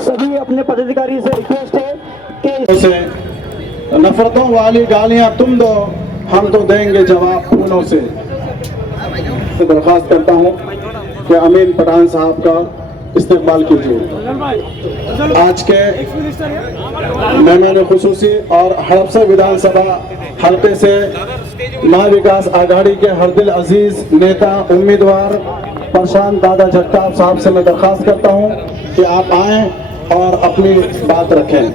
सभी अपने पदाधिकारी से रिक्वेस्ट है कि से नफरतों वाली गालियां तुम दो, हम तो देंगे जवाब फूलों से। दरख्वास्त करता हूं कि अमीन पठान साहब का इस्तेमाल कीजिए। आज के मेहमान खुसूसी और हड़पसर विधानसभा हल्के से महाविकास आघाड़ी के हरदिल अजीज नेता उम्मीदवार प्रशांत दादा जगताप साहब से मैं दरख्वास्त करता हूं कि आप आएं और अपनी बात रखें।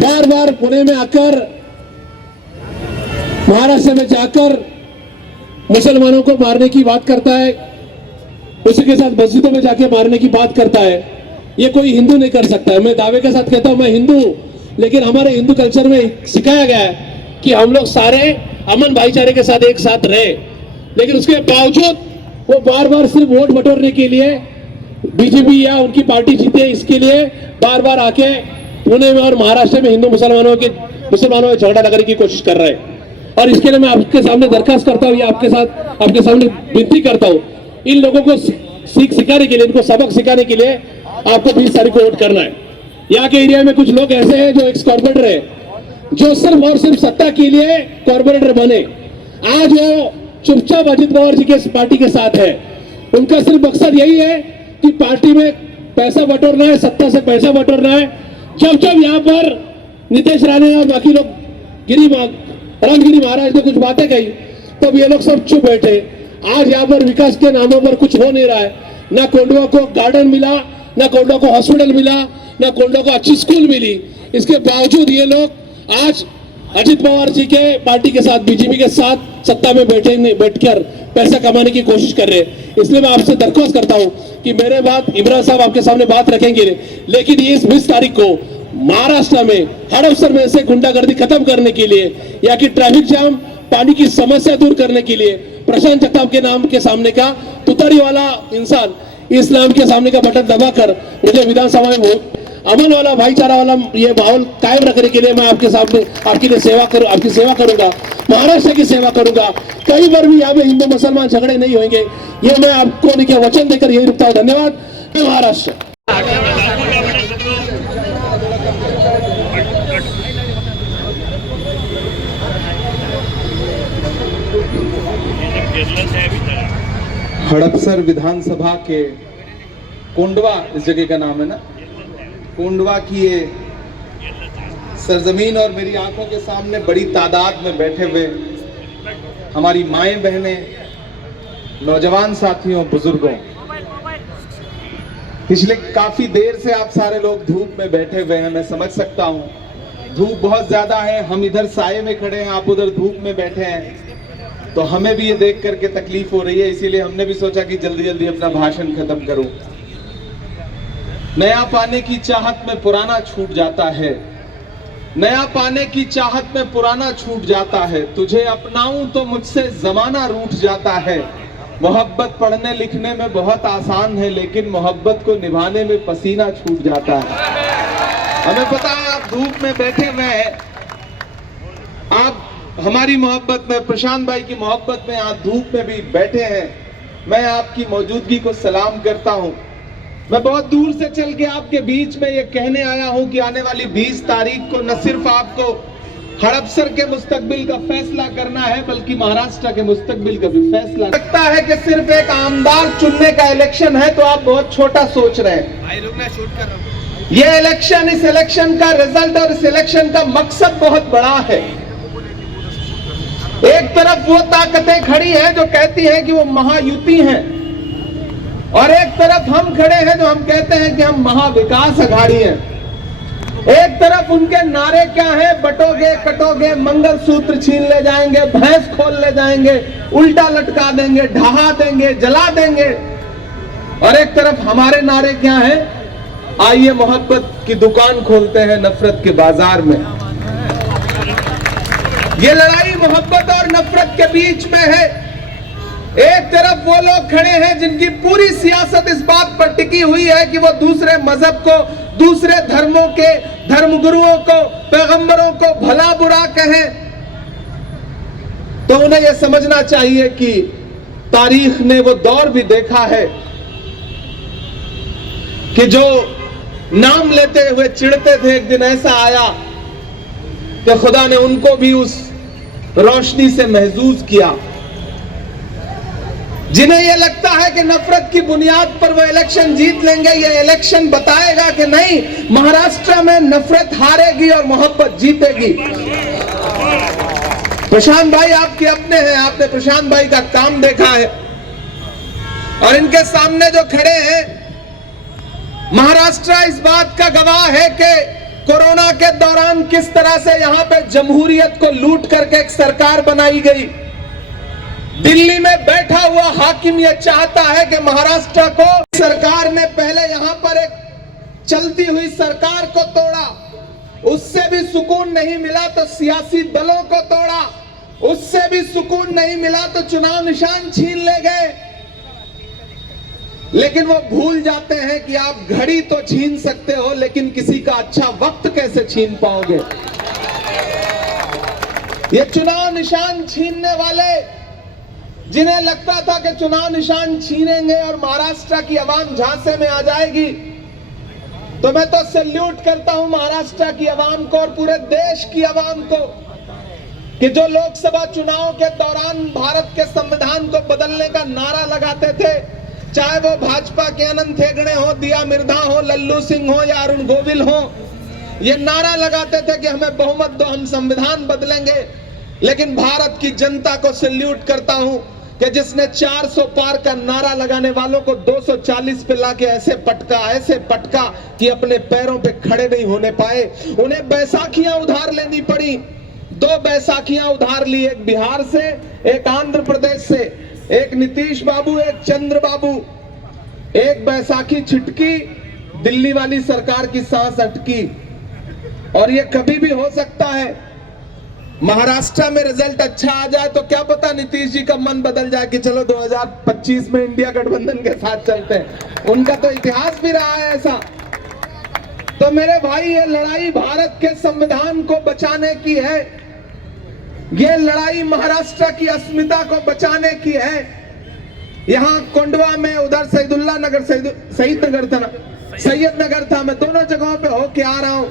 बार बार पुणे में आकर, महाराष्ट्र में जाकर मुसलमानों को मारने की बात करता है, उसी के साथ मस्जिदों में जाके मारने की बात करता है। ये कोई हिंदू नहीं कर सकता है। मैं दावे के साथ कहता हूं मैं हिंदू हूं, लेकिन हमारे हिंदू कल्चर में सिखाया गया है कि हम लोग सारे अमन भाईचारे के साथ एक साथ रहे, लेकिन उसके बावजूद वो बार बार सिर्फ वोट बटोरने के लिए, बीजेपी या उनकी पार्टी जीते इसके लिए बार बार आके पुणे में और महाराष्ट्र में हिंदू मुसलमानों में झगड़ा लगाने की कोशिश कर रहे हैं। और इसके लिए मैं आपके सामने दरखास्त करता हूँ, या आपके सामने विनती करता हूँ, इन लोगों को सीख सिखाने के लिए, इनको सबक सिखाने के लिए आपको 20 तारीख को वोट करना है। यहाँ के एरिया में कुछ लोग ऐसे हैं जो एक्स कॉर्पोरेटर है, जो सिर्फ और सिर्फ सत्ता के लिए कॉर्पोरेटर बने। आज वो चुपचाप अजित पवार जी के पार्टी के साथ है। उनका सिर्फ मकसद यही है कि पार्टी में पैसा बटोरना है, सत्ता से पैसा बटोरना है। जब जब यहाँ पर नीतीश राणे और बाकी लोग रामगिरी महाराज ने कुछ बातें कही, तब ये लोग सब चुप बैठे। आज यहाँ पर विकास के नामों पर कुछ हो नहीं रहा है। ना कोंडवा को गार्डन मिला, ना कोंडवा को हॉस्पिटल मिला, ना कोंडवा को अच्छी स्कूल मिली। इसके बावजूद ये लोग आज अजित पवार जी के पार्टी के साथ, बीजेपी के साथ सत्ता में बैठकर पैसा कमाने की कोशिश कर रहे हैं। इसलिए मैं आपसे दरख्वास्त करता हूं कि मेरे बाद इमरान साहब आपके सामने बात रखेंगे, लेकिन ये इस 20 तारीख को महाराष्ट्र में हड़पसर में से गुंडागर्दी खत्म करने के लिए, या कि ट्रैफिक जाम, पानी की समस्या दूर करने के लिए प्रशांत जगताप के नाम के सामने का तुतारी वाला इंसान इस्लाम के सामने का बटन दबाकर मुझे विधानसभा में अमन वाला, भाईचारा वाला ये माहौल कायम रखने के लिए मैं आपके सामने आपकी सेवा करूंगा, महाराष्ट्र की सेवा करूंगा। कहीं पर भी यहाँ पे हिंदू मुसलमान झगड़े नहीं होंगे, ये मैं आपको लिखे वचन देकर यही रुकता हूँ। धन्यवाद। महाराष्ट्र हड़पसर विधानसभा के कोंडवा, इस जगह का नाम है ना, कोंडवा की ये सरजमीन और मेरी आंखों के सामने बड़ी तादाद में बैठे हुए हमारी माएं, बहनें, नौजवान साथियों, बुजुर्गों, पिछले काफी देर से आप सारे लोग धूप में बैठे हुए हैं। मैं समझ सकता हूं धूप बहुत ज्यादा है, हम इधर साये में खड़े हैं, आप उधर धूप में बैठे हैं, तो हमें भी ये देख करके तकलीफ हो रही है। इसीलिए हमने भी सोचा कि जल्दी जल्दी अपना भाषण खत्म करूं। नया पाने की चाहत में पुराना छूट जाता है, नया पाने की चाहत में पुराना छूट जाता है, तुझे अपनाऊं तो मुझसे जमाना रूठ जाता है। मोहब्बत पढ़ने लिखने में बहुत आसान है, लेकिन मोहब्बत को निभाने में पसीना छूट जाता है। हमें पता है आप धूप में बैठे हुए हैं, आप हमारी मोहब्बत में, प्रशांत भाई की मोहब्बत में आप धूप में भी बैठे हैं। मैं आपकी मौजूदगी को सलाम करता हूं। मैं बहुत दूर से चल के आपके बीच में ये कहने आया हूं कि आने वाली 20 तारीख को न सिर्फ आपको हड़पसर के मुस्तकबिल का फैसला करना है, बल्कि महाराष्ट्र के मुस्तकबिल का भी फैसला। लगता है कि सिर्फ एक आमदार चुनने का इलेक्शन है, तो आप बहुत छोटा सोच रहे हैं। ये इलेक्शन, इस इलेक्शन का रिजल्ट और इस इलेक्शन का मकसद बहुत बड़ा है। एक तरफ वो ताकतें खड़ी हैं जो कहती हैं कि वो महायुति हैं, और एक तरफ हम खड़े हैं जो हम कहते हैं कि हम महाविकास अघाड़ी हैं। एक तरफ उनके नारे क्या हैं, बटोगे कटोगे, मंगलसूत्र छीन ले जाएंगे, भैंस खोल ले जाएंगे, उल्टा लटका देंगे, ढहा देंगे, जला देंगे। और एक तरफ हमारे नारे क्या हैं, आइए मोहब्बत की दुकान खोलते हैं नफरत के बाजार में। ये लड़ाई मोहब्बत और नफरत के बीच में है। एक तरफ वो लोग खड़े हैं जिनकी पूरी सियासत इस बात पर टिकी हुई है कि वो दूसरे मजहब को, दूसरे धर्मों के धर्मगुरुओं को, पैगंबरों को भला बुरा कहें। तो उन्हें यह समझना चाहिए कि तारीख ने वो दौर भी देखा है कि जो नाम लेते हुए चिढ़ते थे, एक दिन ऐसा आया कि खुदा ने उनको भी उस रोशनी से महजूज किया। जिन्हें यह लगता है कि नफरत की बुनियाद पर वो इलेक्शन जीत लेंगे, ये इलेक्शन बताएगा कि नहीं, महाराष्ट्र में नफरत हारेगी और मोहब्बत जीतेगी। प्रशांत भाई आपके अपने हैं, आपने प्रशांत भाई का काम देखा है और इनके सामने जो खड़े हैं, महाराष्ट्र इस बात का गवाह है कि कोरोना के दौरान किस तरह से यहां पे जमहूरियत को लूट करके एक सरकार बनाई गई। दिल्ली में बैठा हुआ हाकिम यह चाहता है कि महाराष्ट्र को सरकार ने पहले यहां पर एक चलती हुई सरकार को तोड़ा, उससे भी सुकून नहीं मिला तो सियासी दलों को तोड़ा, उससे भी सुकून नहीं मिला तो चुनाव निशान छीन ले गए। लेकिन वो भूल जाते हैं कि आप घड़ी तो छीन सकते हो, लेकिन किसी का अच्छा वक्त कैसे छीन पाओगे। ये चुनाव निशान छीनने वाले, जिन्हें लगता था कि चुनाव निशान छीनेंगे और महाराष्ट्र की आवाम झांसे में आ जाएगी, तो मैं तो सैल्यूट करता हूं महाराष्ट्र की आवाम को और पूरे देश की आवाम को कि जो लोकसभा चुनाव के दौरान भारत के संविधान को बदलने का नारा लगाते थे, चाहे वो भाजपा के अनंत हेगड़े हो, दिया मिर्धा हो, लल्लू सिंह हो या अरुण गोविल हो, ये नारा लगाते थे कि हमें बहुमत दो, हम संविधान बदलेंगे। लेकिन भारत की जनता को सैल्यूट करता हूं कि जिसने 400 पार का नारा लगाने वालों को 240 पे लाके ऐसे पटका कि अपने पैरों पे खड़े नहीं होने पाए। उन्हें बैसाखियां उधार लेनी पड़ी, 2 बैसाखियां उधार ली, एक बिहार से, एक आंध्र प्रदेश से, एक नीतीश बाबू, एक चंद्र बाबू। एक बैसाखी छिटकी, दिल्ली वाली सरकार की सांस अटकी। और ये कभी भी हो सकता है, महाराष्ट्र में रिजल्ट अच्छा आ जाए तो क्या पता नीतीश जी का मन बदल जाए कि चलो 2025 में इंडिया गठबंधन के साथ चलते हैं। उनका तो इतिहास भी रहा है ऐसा। तो मेरे भाई, ये लड़ाई भारत के संविधान को बचाने की है, ये लड़ाई महाराष्ट्र की अस्मिता को बचाने की है। यहां कोंडवा में, उधर सईदुल्ला नगर, शहीद नगर था ना, सैयद नगर था, मैं दोनों जगहों पे होके आ रहा हूं।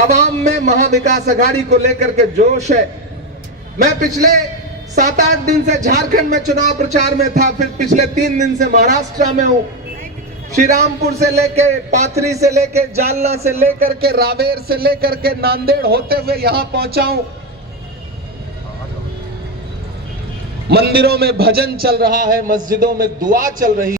अवाम में महाविकास अघाड़ी को लेकर के जोश है। मैं पिछले 7-8 दिन से झारखंड में चुनाव प्रचार में था, फिर पिछले 3 दिन से महाराष्ट्र में हूं। श्रीरामपुर से लेके, पाथरी से लेके, जालना से लेकर के, रावेर से लेकर के, नांदेड़ होते हुए यहां पहुंचा हूं। मंदिरों में भजन चल रहा है, मस्जिदों में दुआ चल रही है।